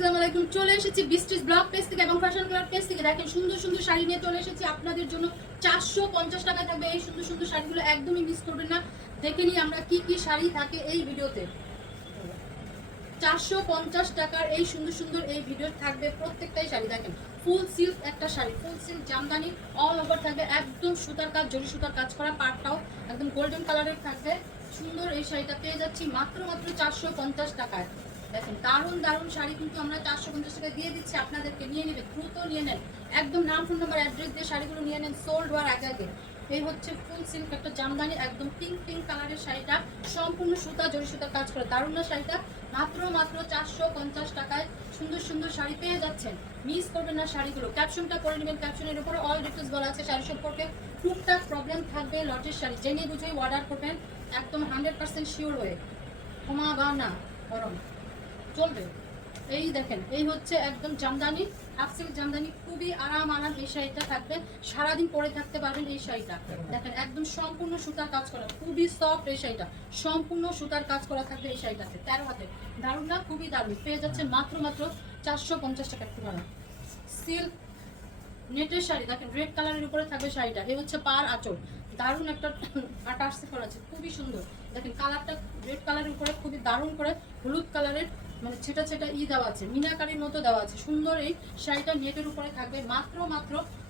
আসসালামু আলাইকুম। চলে এসেছি বৃষ্টিস ব্লগ পেজ থেকে এবং ফ্যাশন ক্লাব পেজ থেকে। দেখেন সুন্দর সুন্দর শাড়ি নিয়ে চলে এসেছি আপনাদের জন্য। 450 টাকায় থাকবে এই সুন্দর সুন্দর শাড়িগুলো, একদমই মিস করবেন না। দেখে নিই আমরা কি কি শাড়ি থাকে এই ভিডিওতে। 450 টাকার এই সুন্দর সুন্দর এই ভিডিও থাকবে প্রত্যেকটাই শাড়ি। দেখেন ফুল সিল্ক একটা শাড়ি, ফুল সিল্ক জামদানি অল ওভার থাকবে, একদম সুতার কাজ, জরি সুতার কাজ করা, পাড়টাও একদম গোল্ডেন কালারের থাকবে। সুন্দর এই শাড়িটা পেয়ে যাচ্ছি মাত্র 450 টাকায়। দেখেন দারুণ দারুণ শাড়ি কিন্তু আমরা 450 টাকায় দিয়ে দিচ্ছি আপনাদেরকে। নিয়ে নেবে, দ্রুত নিয়ে নেন, একদম নাম ফোন নাম্বার অ্যাড্রেস দিয়ে শাড়িগুলো নিয়ে নেন, সোল্ড হওয়ার আগে আগে। এই হচ্ছে ফুল সিল্ক একটা জামদানি, একদম পিঙ্ক পিঙ্ক কালারের শাড়িটা, সম্পূর্ণ সুতা জরি সুতার কাজ করে দারুণ না শাড়িটা। মাত্র 450 টাকায় সুন্দর সুন্দর শাড়ি পেয়ে যাচ্ছেন, মিস করবেন না শাড়িগুলো। ক্যাপশনটা করে নেবেন, ক্যাপশনের উপরে অল ডিটেলস বলা আছে শাড়ি সম্পর্কে। টুকটাক প্রবলেম থাকবে, লটের শাড়ি জেনে বুঝেই অর্ডার করবেন, একদম 100% শিওর হয়ে, ক্ষমা বা না গরম চলবে। এই দেখেন এই হচ্ছে একদম জামদানি, হাফ সিল্ক জামদানি, খুবই আরাম এই শাড়িটা থাকবে, সারাদিন পরে থাকতে পারবেন এই শাড়িটা। দেখেন একদম সম্পূর্ণ সুতার কাজ করা, খুবই সফট এই শাড়িটা, সম্পূর্ণ সুতার কাজ করা থাকবে এই শাড়িটাতে। 13 হাতে দারুণ না, খুবই দারুণ। পেয়ে যাচ্ছে মাত্র 450 টাকার ঠিকানা। সিল্ক নেটের শাড়ি, দেখেন রেড কালারের উপরে থাকবে শাড়িটা। এই হচ্ছে পার আঁচল, দারুণ একটা আটা আসতে করা আছে, খুবই সুন্দর। দেখেন কালারটা রেড কালারের উপরে খুবই দারুণ করে হলুদ কালারের মানে ছেটা ছেটা দেওয়া আছে, মিনাকারির মতো দেওয়া আছে। সুন্দর এই শাড়িটা নেটের উপরে থাকবে মাত্র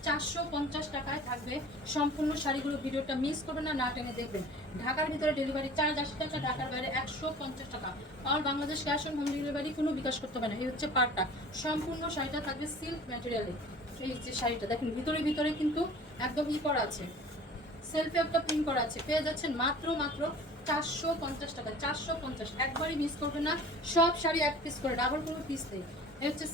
450 টাকায় থাকবে সম্পূর্ণ শাড়িগুলো। ভিডিওটা মিস করবেন না, না টেনে দেখবেন। ঢাকার ভিতরে ডেলিভারি চার্জ 80 টাকা, ঢাকার বাইরে 150 টাকা। All Bangladesh cash on home delivery, কোনো বিকাশ করতে হবে না। এই হচ্ছে পাড়টা, সম্পূর্ণ শাড়িটা থাকবে সিল্ক ম্যাটেরিয়ালে। এই যে শাড়িটা দেখেন ভিতরে ভিতরে কিন্তু একদম করা আছে, সেলফে একটা প্রিন্ট করা আছে। পেয়ে যাচ্ছেন মাত্র 450 টাকা। 450, একবারই মিস করবেন না। সব শাড়ি এক পিস করে, ডাবল কোনো পিস নেই। এই হচ্ছে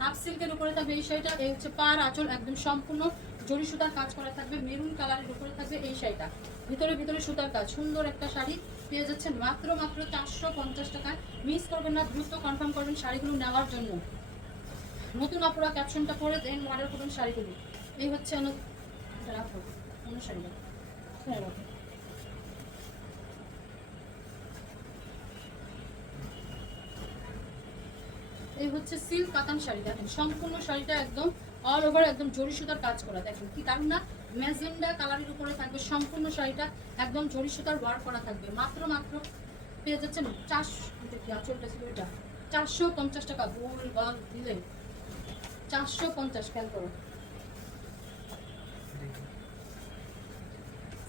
হাফ সিল্কের উপরে থাকবে এই শাড়িটা। এই হচ্ছে পার আঁচল, একদম সম্পূর্ণ জরি সুতার কাজ করা থাকবে, মেরুন কালারের উপরে থাকবে এই শাড়িটা, ভিতরে ভিতরে সুতার কাজ। সুন্দর একটা শাড়ি পেয়ে যাচ্ছেন মাত্র 450 টাকায়। মিস করবেন না, দ্রুত কনফার্ম করবেন শাড়িগুলো নেওয়ার জন্য। নতুন আপুরা ক্যাপশনটা পরে দেন অর্ডার করবেন শাড়িগুলো। এই হচ্ছে রাখো অন্য শাড়িটা, হ্যাঁ রাখো। এই হচ্ছে সিল্ক কাতান শাড়ি, দেখেন সম্পূর্ণ শাড়িটা একদম অল ওভার একদম জরি সুতার কাজ করা। দেখেন কি দারুণ না, ম্যাজেন্ডা কালারের উপরে থাকবে সম্পূর্ণ শাড়িটা, একদম জরি সুতার ওয়ার্ক করা থাকবে। মাত্র পেয়ে যাচ্ছেন 450 টাকা। ভুল বাল দিলে 450, খেয়াল করো।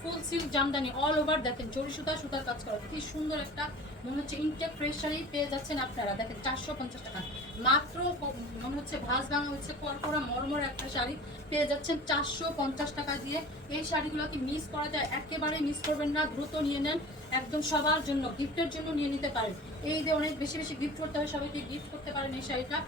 ফুল সিল্ক জামদানি অল ওভার, দেখেন জরি সুতার কাজ করা, কি সুন্দর একটা মনে হচ্ছে ইনটেক ফ্রেশ শাড়ি পেয়ে যাচ্ছেন আপনারা। দেখেন 450 টাকা মাত্র, মনে হচ্ছে ভাঁজ ভাঙা হচ্ছে কড়কড়া মরমর একটা শাড়ি পেয়ে যাচ্ছেন 450 টাকা দিয়ে। এই শাড়িগুলো কি মিস করা যায়? একেবারে মিস করবেন না, দ্রুত নিয়ে নেন, একদম সবার জন্য, গিফটের জন্য নিয়ে নিতে পারেন। এই যে অনেক বেশি বেশি গিফট করতে হয়, সবাইকে গিফট করতে পারেন এই শাড়িটা।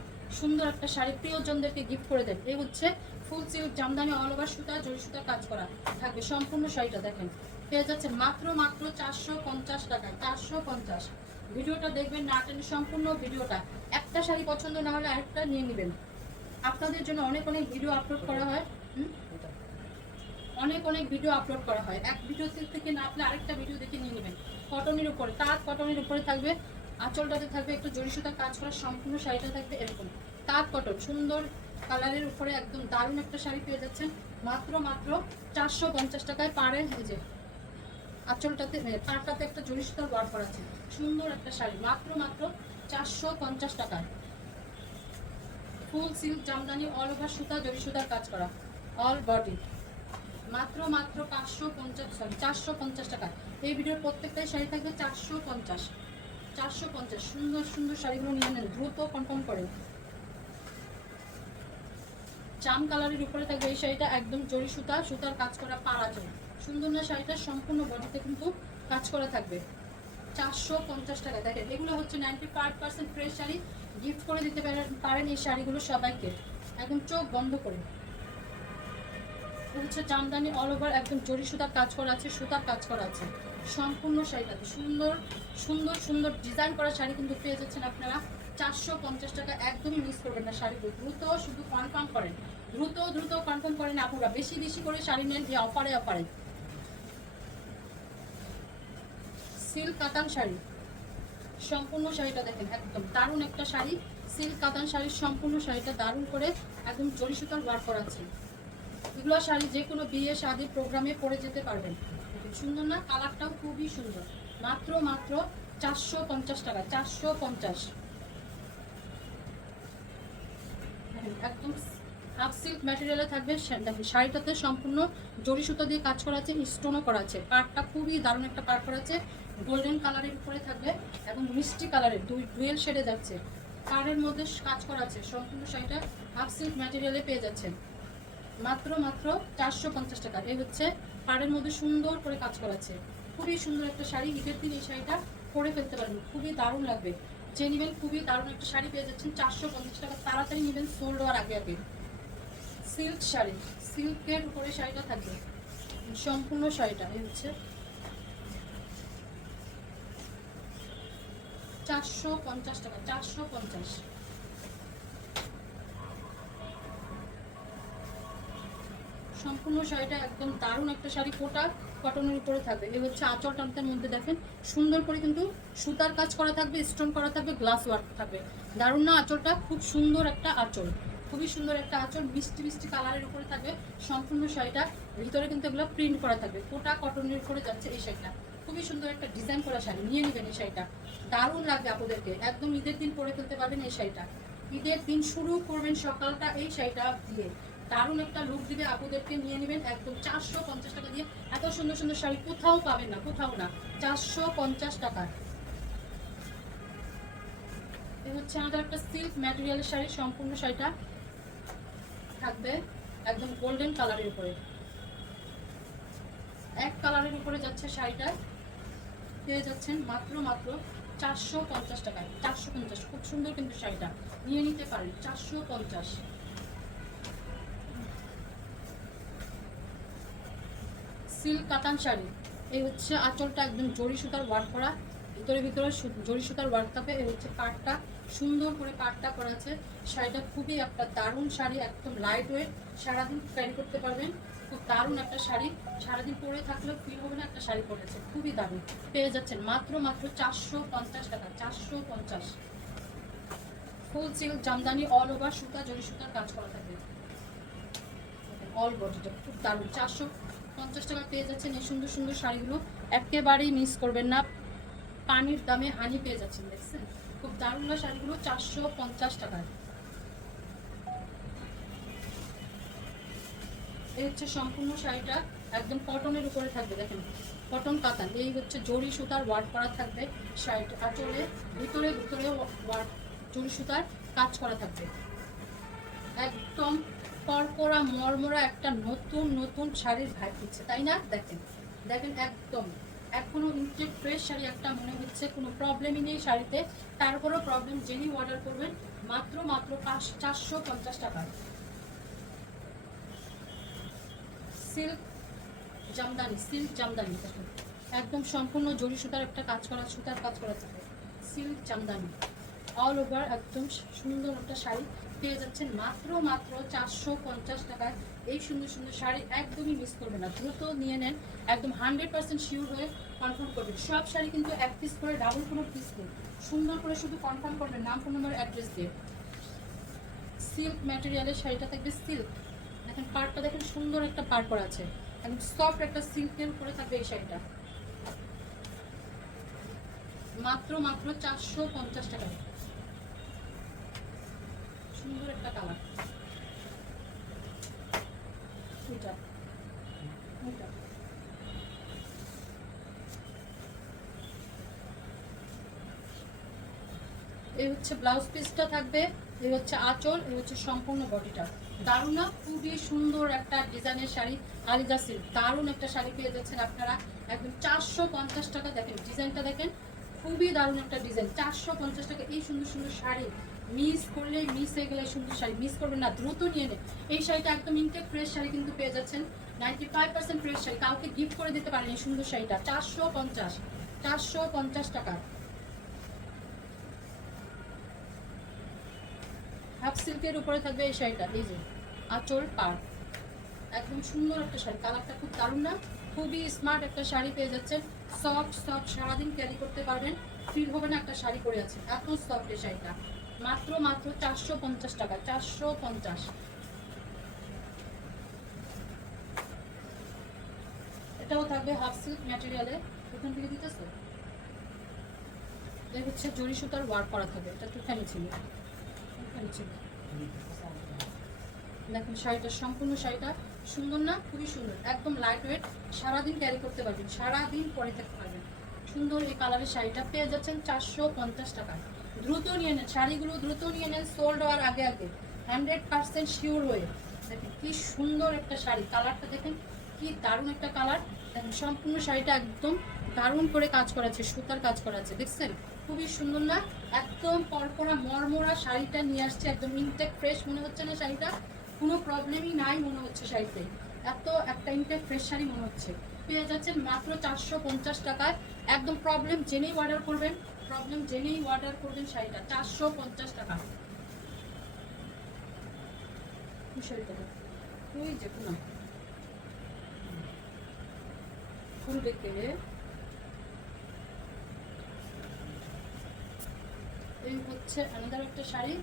সুন্দর একটা শাড়ি, প্রিয়জনদেরকে গিফট করে দেন। এই হচ্ছে ফুল সিল্ক জামদানি অল ওভার সুতা জরি সুতার কাজ করা থাকবে সম্পূর্ণ শাড়িটা। দেখেন পেয়ে যাচ্ছে মাত্র 450 টাকায়। 450, ভিডিওটা দেখবেন না টেনে সম্পূর্ণ ভিডিওটা। একটা শাড়ি পছন্দ না হলে আরেকটা নিয়ে নেবেন। আপনাদের জন্য অনেক অনেক ভিডিও আপলোড করা হয়, অনেক অনেক ভিডিও আপলোড করা হয়। এক ভিডিও থেকে না আপনি আরেকটা ভিডিও দেখে নিয়ে নেবেন। কটনের উপরে, তাঁত কটনের উপরে থাকবে, আঁচলটাতে থাকবে একটু জরি সুতার কাজ করা, সম্পূর্ণ শাড়িটা থাকবে এরকম তাঁত কটন সুন্দর কালারের উপরে, একদম দারুণ একটা শাড়ি পেয়ে যাচ্ছেন মাত্র 450 টাকায় পারে। এই যে আঁচলটাতে পাড়টাতে একটা জরি সুতার ওয়ার্ক করা আছে, সুন্দর একটা শাড়ি মাত্র 450 টাকায়। ফুল সিল্ক জামদানি অল ওভার সুতা জরি সুতার কাজ করা, অল বডি, মাত্র 450 টাকা। এই ভিডিওর প্রত্যেকটাই শাড়ি থাকবে 450। সুন্দর সুন্দর শাড়িগুলো নিয়ে নেন, দ্রুত কনফার্ম করেন। জাম কালারের উপরে থাকবে এই শাড়িটা, একদম জরি সুতার কাজ করা পাড়া যায়। সুন্দর না শাড়িটা, সম্পূর্ণ বডিতে কিন্তু কাজ করা থাকবে। 450 টাকা। দেখেন এগুলো হচ্ছে 95% ফ্রেশ শাড়ি, গিফট করে দিতে পারেন এই শাড়িগুলো সবাইকে, একদম চোখ বন্ধ করে। হচ্ছে জামদানি অল ওভার, একদম জরি সুতার কাজ করা আছে, সুতার কাজ করা আছে সম্পূর্ণ শাড়িটাতে। সুন্দর সুন্দর সুন্দর ডিজাইন করা শাড়ি কিন্তু পেয়ে যাচ্ছেন আপনারা 450 টাকা। একদমই মিস করবেন না শাড়িগুলো, দ্রুত শুধু কনফার্ম করেন, দ্রুত কনফার্ম করেন আপুরা, বেশি বেশি করে শাড়ি নেন এই অফারে। সিল্ক কাতান শাড়ি সম্পূর্ণ শাড়িটা দেখেন, একদম দারুণ একটা শাড়ি, সিল্ক কাতান শাড়ির সম্পূর্ণ শাড়িটা দারুণ করে একদম জরি সুতার ওয়ার্ক করা আছে। এগুলো শাড়ি যে কোনো বিয়ে শাদী প্রোগ্রামে পরে যেতে পারবেন। সুন্দর না? কালারটাও খুবই সুন্দর। মাত্র মাত্র 450 টাকা, 450। একদম হাফ সিল্ক ম্যাটেরিয়ালে থাকবে। দেখেন শাড়িটাতে সম্পূর্ণ জরি সুতা দিয়ে কাজ করা আছে, স্টোনও করা আছে। পাড়টা খুবই দারুণ একটা পাড় করা আছে, গোল্ডেন কালারের উপরে থাকবে এবং মিষ্টি কালারের ডুয়েল শেডে যাচ্ছে। পাড়ের মধ্যে কাজ করা আছে। সম্পূর্ণ শাড়িটা হাফ সিল্ক ম্যাটেরিয়ালে পেয়ে যাচ্ছেন মাত্র মাত্র 450 টাকা। এই হচ্ছে পাড়ের মধ্যে সুন্দর করে কাজ করা আছে। খুবই সুন্দর একটা শাড়ি। ঈদের দিন এই শাড়িটা পরে ফেলতে পারবেন, খুবই দারুণ লাগবে। যে নেবেন খুবই দারুণ একটা শাড়ি পেয়ে যাচ্ছেন 450 টাকা। তাড়াতাড়ি নেবেন, সোল্ড হওয়ার আগে আগে। সিল্ক শাড়ি, সিল্কের উপরে শাড়িটা থাকবে সম্পূর্ণ শাড়িটা। এই হচ্ছে 450 টাকা, 450। সম্পূর্ণ শাড়িটা একদম দারুণ একটা শাড়ি, কোটা কটনের উপরে থাকবে। এই হচ্ছে আঁচল টানতের মধ্যে দেখেন সুন্দর করে কিন্তু সুতার কাজ করা থাকবে, স্টোন করা থাকবে, গ্লাস ওয়ার্ক থাকবে। দারুণ না আঁচলটা? খুব সুন্দর একটা আঁচল, খুবই সুন্দর একটা আঁচল, মিষ্টি মিষ্টি কালারের উপরে থাকবে সম্পূর্ণ শাড়িটা। ভিতরে কিন্তু এগুলো প্রিন্ট করা থাকবে, কোটা কটনের উপরে যাচ্ছে এই শাড়িটা। খুবই সুন্দর একটা ডিজাইন করা শাড়ি, নিয়ে নেবেন এই শাড়িটা। দারুণ লাগবে আপনাদেরকে, একদম ঈদের দিন পরে ফেলতে পারবেন এই শাড়িটা। ঈদের দিন শুরু করবেন সকালটা এই শাড়িটা দিয়ে, দারুণ একটা লুক দিবে আপুদেরকে। নিয়ে নেবেন একদম 450 টাকা দিয়ে। এত সুন্দর সুন্দর শাড়ি কোথাও পাবেন না, কোথাও না। 450 টাকা। এই হচ্ছে আমাদের একটা সিল্ক ম্যাটেরিয়ালের শাড়ি। সম্পূর্ণ শাড়িটা থাকবে একদম গোল্ডেন কালারের উপরে, এক কালারের উপরে যাচ্ছে শাড়িটা। পেয়ে যাচ্ছেন মাত্র মাত্র 450 টাকায়। 450, খুব সুন্দর কিন্তু শাড়িটা, নিয়ে নিতে পারেন 450। সিল্ক কাতান শাড়ি। এই হচ্ছে আঁচলটা একদম জরি সুতার ওয়ার্ক করা, ভিতরে ভিতরে জরি সুতার ওয়ার্ক থাকবে। এই হচ্ছে পাড়টা, সুন্দর করে পাড়টা করা আছে। শাড়িটা খুবই একটা দারুণ শাড়ি, একদম লাইট ওয়েট, সারাদিন ক্যারি করতে পারবেন। খুব দারুণ একটা শাড়ি, সারাদিন পরে থাকলেও ফিল হবে না একটা শাড়ি পরেছে। খুবই দারুণ পেয়ে যাচ্ছেন মাত্র মাত্র 450 টাকা, 450। ফুল সিল্ক জামদানি, অল ওভার সুতা জরি সুতার কাজ করা থাকবে, অল বডিটা খুব দারুণ। 450 টাকা পেয়ে যাচ্ছেন এই সুন্দর সুন্দর শাড়িগুলো, একেবারেই মিস করবেন না। পানির দামে হানি পেয়ে যাচ্ছেন, দেখছেন? খুব দারুণ না শাড়িগুলো, 450 টাকায়। এই হচ্ছে সম্পূর্ণ শাড়িটা একদম কটনের উপরে থাকবে, দেখেন কটন কাতান। এই হচ্ছে জরি সুতার ওয়ার্ক করা থাকবে শাড়িটা, আঁচলে ভিতরে ভিতরে ওয়ার্ক জরি সুতার কাজ করা থাকবে। একদম কড়কড়া মরমরা একটা নতুন নতুন শাড়ির ভাই দিচ্ছে, তাই না? দেখেন দেখেন একদম এখনো ইনটেক ফ্রেশ শাড়ি একটা, মনে হচ্ছে কোনো প্রবলেমই নেই শাড়িতে। তারপরেও প্রবলেম জেনেই অর্ডার করবেন মাত্র মাত্র 450 টাকা। সিল্ক জামদানি, সিল্ক জামদানি দেখুন একদম সম্পূর্ণ জরি সুতার একটা কাজ করা, সুতার কাজ করা থাকে। সিল্ক জামদানি অল ওভার একদম সুন্দর একটা শাড়ি পেয়ে যাচ্ছেন মাত্র মাত্র 450 টাকায়। এই সুন্দর সুন্দর শাড়ি একদমই মিস করবে না, দ্রুত নিয়ে নেন, একদম 100% শিওর হয়ে কনফার্ম করবেন। সব শাড়ি কিন্তু এক পিস করে, ডাবল কোনো পিস নেই। সুন্দর করে শুধু কনফার্ম করবেন নাম, ফোন নম্বর, অ্যাড্রেস দিয়ে। সিল্ক ম্যাটেরিয়ালের শাড়িটা থাকবে সিল্ক, দেখেন পাড়টা দেখেন সুন্দর একটা পাড় করা আছে, একদম সফট একটা সিল্কের উপরে থাকবে এই শাড়িটা মাত্র মাত্র 450 টাকায়। সুন্দর একটা কালার, এটা এটা এই হচ্ছে ব্লাউজ পিসটা থাকবে, এই হচ্ছে আঁচল, এই হচ্ছে সম্পূর্ণ বডিটা। দারুণ না? খুবই সুন্দর একটা ডিজাইনের শাড়ি, আলিদা সিল্ক। দারুণ একটা শাড়ি পেয়ে যাচ্ছেন আপনারা একদম 450 টাকা। দেখেন ডিজাইনটা দেখেন, খুবই দারুণ একটা ডিজাইন। 450 টাকা এই সুন্দর সুন্দর শাড়ি মিস করলে মিস হয়ে গেলে, সুন্দর শাড়ি মিস করবেন না, দ্রুত নিয়ে নেন। এই শাড়িটা একদম ইনটেক ফ্রেশ শাড়ি কিন্তু পেয়ে যাচ্ছেন, 95% ফ্রেশ শাড়ি, কাউকে গিফট করে দিতে পারেন এই সুন্দর শাড়িটা। 450 টাকা। হাফ সিল্কের উপরে থাকবে এই শাড়িটা, এই যে আঁচল পাড়, একদম সুন্দর একটা শাড়ি, কালারটা খুব দারুণ না? খুবই স্মার্ট একটা শাড়ি পেয়ে যাচ্ছেন, সফট সফট, সারাদিন ক্যারি করতে পারবেন, ফিল হবে না একটা শাড়ি পরে আছে, এত সফট এই শাড়িটা। মাত্র মাত্র 450 টাকা, 450। এটাও থাকবে হাফ সিল্ক ম্যাটেরিয়ালে, ওখান থেকে দিতেছে। এটা হচ্ছে জরি সুতার ওয়ার্ক করা থাকবে, এটা একটুখানি ছিল, একটুখানি ছিল। দেখুন শাড়িটা, সম্পূর্ণ শাড়িটা সুন্দর না? খুবই সুন্দর, একদম লাইট ওয়েট, সারাদিন ক্যারি করতে পারবেন, সারাদিন পরে থাকতে পারবেন। সুন্দর এই কালারের শাড়িটা পেয়ে যাচ্ছেন 450 টাকা। দ্রুত নিয়ে নেন শাড়িগুলো, দ্রুত নিয়ে নেন, সোল্ড হওয়ার আগে আগে, 100% শিওর হয়ে। দেখেন কি সুন্দর একটা শাড়ি, কালারটা দেখেন কি দারুণ একটা কালার। দেখেন সম্পূর্ণ শাড়িটা একদম দারুণ করে কাজ করা আছে, সুতার কাজ করা আছে, দেখছেন খুবই সুন্দর না? একদম পরপরা মরমরা শাড়িটা নিয়ে আসছে, একদম ইনটেক ফ্রেশ মনে হচ্ছে না শাড়িটা? কোনো প্রবলেমই নাই মনে হচ্ছে শাড়িতে, এত একটা ইনটেক ফ্রেশ শাড়ি মনে হচ্ছে। পেয়ে যাচ্ছেন মাত্র 450 টাকায়, একদম প্রবলেম জেনেই অর্ডার করবেন, প্রবলেম জেনেই অর্ডার করবেন শাড়িটা, 450 টাকা। ওই যে না ফুল দেখে এই হচ্ছে আলাদা একটা শাড়ি,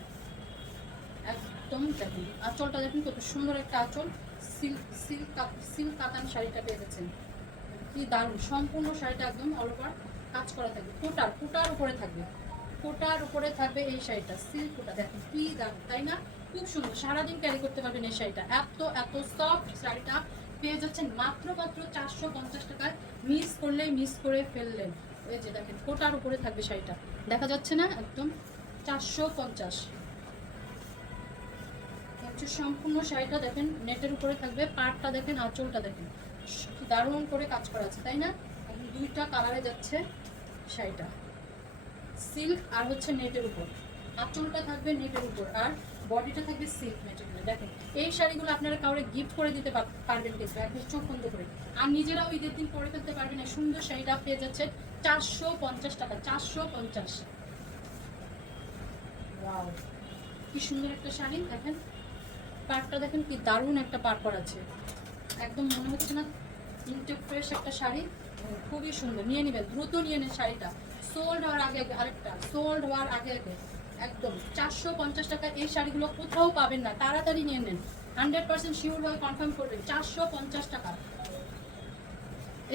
একদম দেখুন আঁচলটা দেখুন কত সুন্দর একটা আঁচল, সিল্ক সিল্ক সিল্ক কাতান শাড়িটা পেয়ে গেছেন, কি দারুণ। সম্পূর্ণ শাড়িটা একদম অল ওভার কাজ করা থাকবে, কোটার উপরে থাকবে, কোটার উপরে থাকবে এই শাড়িটা, সিল্ক কোটা, দেখুন কি দারুণ তাই না? খুব সুন্দর, সারাদিন ক্যারি করতে পারবেন এই শাড়িটা, এত এত সফট শাড়িটা পেয়ে যাচ্ছেন মাত্র মাত্র 450 টাকায়। মিস করলেই মিস করে ফেললেন। এই যে দেখেন কোটার উপরে থাকবে শাড়িটা, দেখা যাচ্ছে না? একদম 450 হচ্ছে সম্পূর্ণ শাড়িটা। দেখেন নেটের উপরে থাকবে, পাড়টা দেখেন, আঁচলটা দেখেন দারুণ করে কাজ করা আছে তাই না? এখন দুইটা কালারে যাচ্ছে শাড়িটা, সিল্ক আর হচ্ছে নেটের উপর, আঁচলটা থাকবে নেটের উপর আর বডিটা থাকবে সিল্ক ম্যাটেরিয়াল। দেখেন এই শাড়িগুলো আপনারা কাউরে গিফট করে দিতে পারবেন কিন্তু একদম চোখ বন্ধ করে, আর নিজেরাও ঈদের দিন পরে ফেলতে পারবেন। এই সুন্দর শাড়িটা পেয়ে যাচ্ছে 450 টাকা, 450। ওয়াও কি সুন্দর একটা শাড়ি, দেখেন পাড়টা দেখেন কি দারুণ একটা পাড় করা আছে, একদম মনে হচ্ছে না? ইনটেক ফ্রেশ একটা শাড়ি, খুবই সুন্দর। নিয়ে নেবেন, দ্রুত নিয়ে নেন শাড়িটা, সোল্ড হওয়ার আগে আগে, আরেকটা সোল্ড হওয়ার আগে আগে, একদম 450 টাকা। এই শাড়িগুলো কোথাও পাবেন না, তাড়াতাড়ি নিয়ে নেন, 100% শিওর হয়ে কনফার্ম করবেন, 450 টাকা।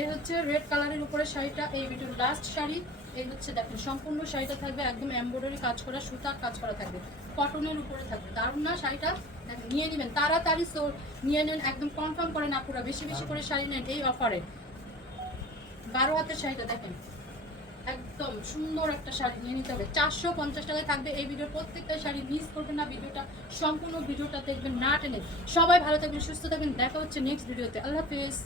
এই হচ্ছে রেড কালারের উপরে শাড়িটা, এই ভিডিওর লাস্ট শাড়ি। এই হচ্ছে দেখেন সম্পূর্ণ শাড়িটা থাকবে একদম এমব্রয়ডারি কাজ করা, সুতার কাজ করা থাকবে, কটনের উপরে থাকবে, দারুণ না শাড়িটা? দেখেন নিয়ে নেবেন তাড়াতাড়ি, নিয়ে নেন, একদম কনফার্ম করেন আপুরা, বেশি বেশি করে শাড়ি নেন এই অফারে। 12 হাতের শাড়িটা দেখেন, একদম সুন্দর একটা শাড়ি নিয়ে নিতে হবে, 450 টাকায় থাকবে এই ভিডিওর প্রত্যেকটা শাড়ি। মিস করবেন না ভিডিওটা, সম্পূর্ণ ভিডিওটা দেখবেন না টেনে। সবাই ভালো থাকবেন, সুস্থ থাকবেন, দেখা হচ্ছে নেক্সট ভিডিওতে। আল্লাহ হাফেজ।